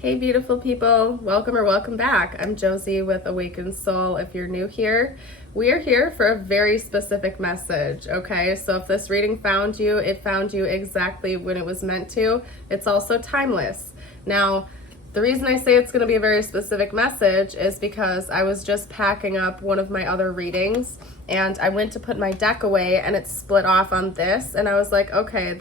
Hey beautiful people, welcome or welcome back. I'm Josie with Awakened Soul. If you're new here, we are here for a very specific message, okay? So if this reading found you, it found you exactly when it was meant to. It's also timeless. Now, the reason I say it's going to be a very specific message is because I was just packing up one of my other readings and I went to put my deck away and it split off on this, and I was like, okay,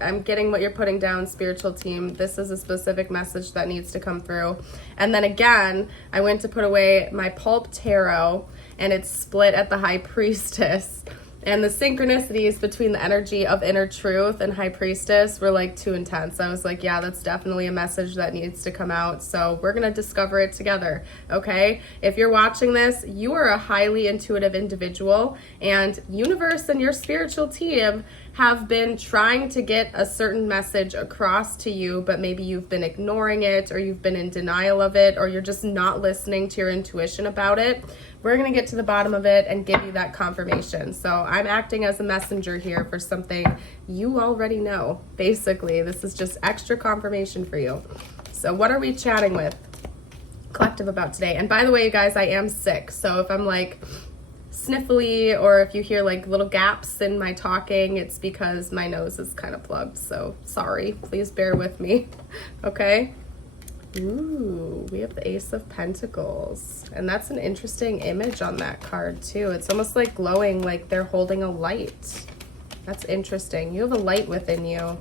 I'm getting what you're putting down, spiritual team. This is a specific message that needs to come through. And then again, I went to put away my pulp tarot and it split at the High Priestess. And the synchronicities between the energy of Inner Truth and High Priestess were like too intense. I was like, yeah, that's definitely a message that needs to come out. So we're going to discover it together, okay? If you're watching this, you are a highly intuitive individual, and universe and your spiritual team have been trying to get a certain message across to you, but maybe you've been ignoring it, or you've been in denial of it, or you're just not listening to your intuition about it. We're going to get to the bottom of it and give you that confirmation. So I'm acting as a messenger here for something you already know. Basically, this is just extra confirmation for you. So what are we chatting with collective about today? And by the way, you guys, I am sick. So if I'm like sniffly, or if you hear like little gaps in my talking, it's because my nose is kind of plugged. So sorry, please bear with me. Okay. Ooh, we have the Ace of Pentacles, and that's an interesting image on that card too. It's almost like glowing, like they're holding a light. That's interesting. You have a light within you.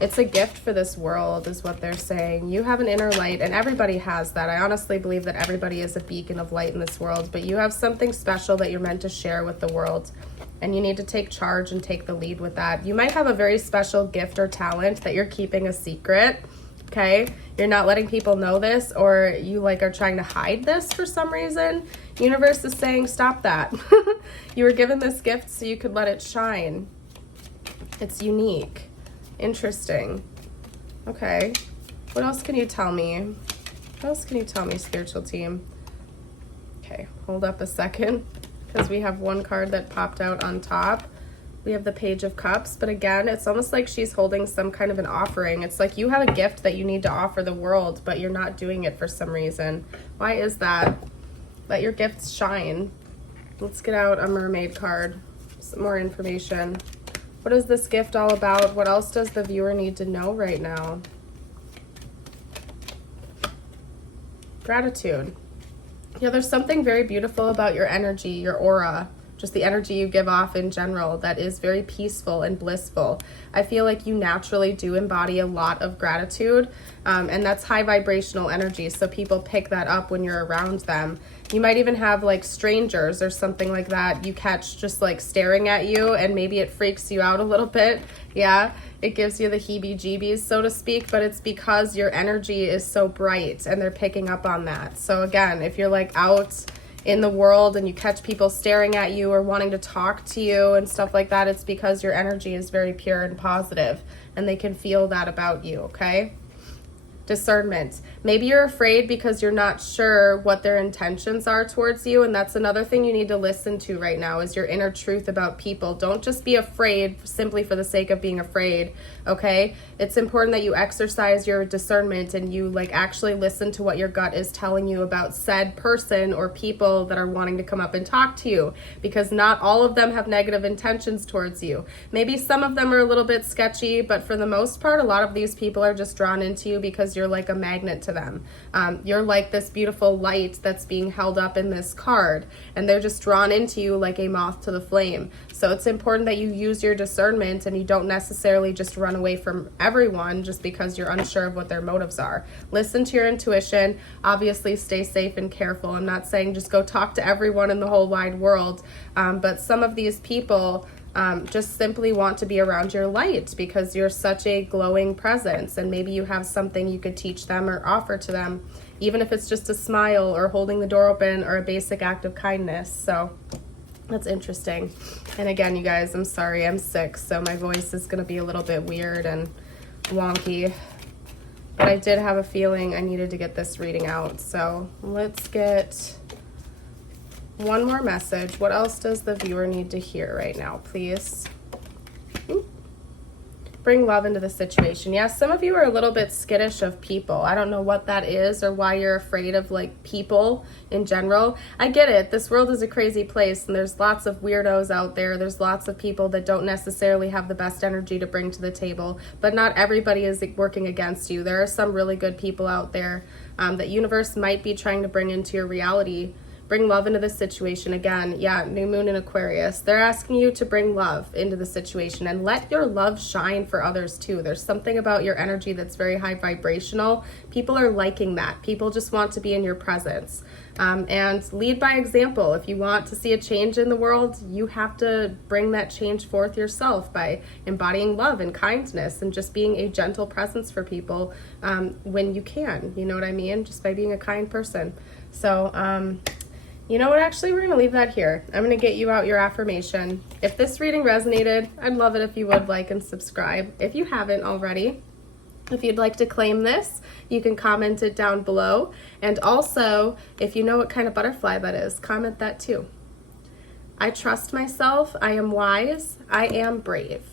It's a gift for this world is what they're saying. You have an inner light, and everybody has that. I honestly believe that everybody is a beacon of light in this world, but you have something special that you're meant to share with the world, and you need to take charge and take the lead with that. You might have a very special gift or talent that you're keeping a secret. Okay, you're not letting people know this, or you like are trying to hide this for some reason. Universe is saying stop that. You were given this gift so you could let it shine. It's unique. Interesting. Okay, what else can you tell me? What else can you tell me, spiritual team? Okay, hold up a second, because we have one card that popped out on top. We have the Page of Cups, but again, it's almost like she's holding some kind of an offering. It's like you have a gift that you need to offer the world, but you're not doing it for some reason. Why is that? Let your gifts shine. Let's get out a mermaid card. Some more information. What is this gift all about? What else does the viewer need to know right now? Gratitude. Yeah, there's something very beautiful about your energy, your aura. Just the energy you give off in general that is very peaceful and blissful. I feel like you naturally do embody a lot of gratitude, and that's high vibrational energy, so people pick that up when you're around them. You might even have like strangers or something like that you catch just like staring at you, and maybe it freaks you out a little bit. Yeah, it gives you the heebie-jeebies, so to speak, but it's because your energy is so bright and they're picking up on that. So again, if you're like out in the world and you catch people staring at you or wanting to talk to you and stuff like that, it's because your energy is very pure and positive, and they can feel that about you, okay? Discernment. Maybe you're afraid because you're not sure what their intentions are towards you, and that's another thing you need to listen to right now is your inner truth about people. Don't just be afraid simply for the sake of being afraid, okay? It's important that you exercise your discernment and you like actually listen to what your gut is telling you about said person or people that are wanting to come up and talk to you, because not all of them have negative intentions towards you. Maybe some of them are a little bit sketchy, but for the most part, a lot of these people are just drawn into you because you're like a magnet to them. You're like this beautiful light that's being held up in this card, and they're just drawn into you like a moth to the flame. So it's important that you use your discernment and you don't necessarily just run away from everyone just because you're unsure of what their motives are. Listen to your intuition. Obviously, stay safe and careful. I'm not saying just go talk to everyone in the whole wide world, but some of these people just simply want to be around your light because you're such a glowing presence, and maybe you have something you could teach them or offer to them, even if it's just a smile or holding the door open or a basic act of kindness. So that's interesting. And again, you guys, I'm sorry, I'm sick, so my voice is going to be a little bit weird and wonky, but I did have a feeling I needed to get this reading out. So let's get one more message. What else does the viewer need to hear right now, please? bring love into the situation. Yes, some of you are a little bit skittish of people. I don't know what that is or why you're afraid of like people in general. I get it. This world is a crazy place and there's lots of weirdos out there. There's lots of people that don't necessarily have the best energy to bring to the table, but not everybody is working against you. There are some really good people out there that universe might be trying to bring into your reality. Bring love into the situation. Again, yeah, new moon in Aquarius. They're asking you to bring love into the situation and let your love shine for others too. There's something about your energy that's very high vibrational. People are liking that. People just want to be in your presence. And lead by example. If you want to see a change in the world, you have to bring that change forth yourself by embodying love and kindness and just being a gentle presence for people when you can. You know what I mean? Just by being a kind person. So, you know what, actually, we're going to leave that here. I'm going to get you out your affirmation. If this reading resonated, I'd love it if you would like and subscribe if you haven't already. If you'd like to claim this, you can comment it down below. And also, if you know what kind of butterfly that is, comment that too. I trust myself. I am wise. I am brave.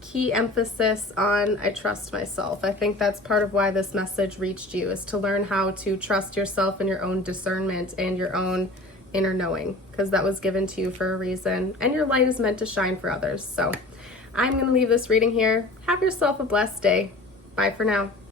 Key emphasis on I trust myself. I think that's part of why this message reached you, is to learn how to trust yourself and your own discernment and your own inner knowing, because that was given to you for a reason and your light is meant to shine for others. So I'm going to leave this reading here. Have yourself a blessed day. Bye for now.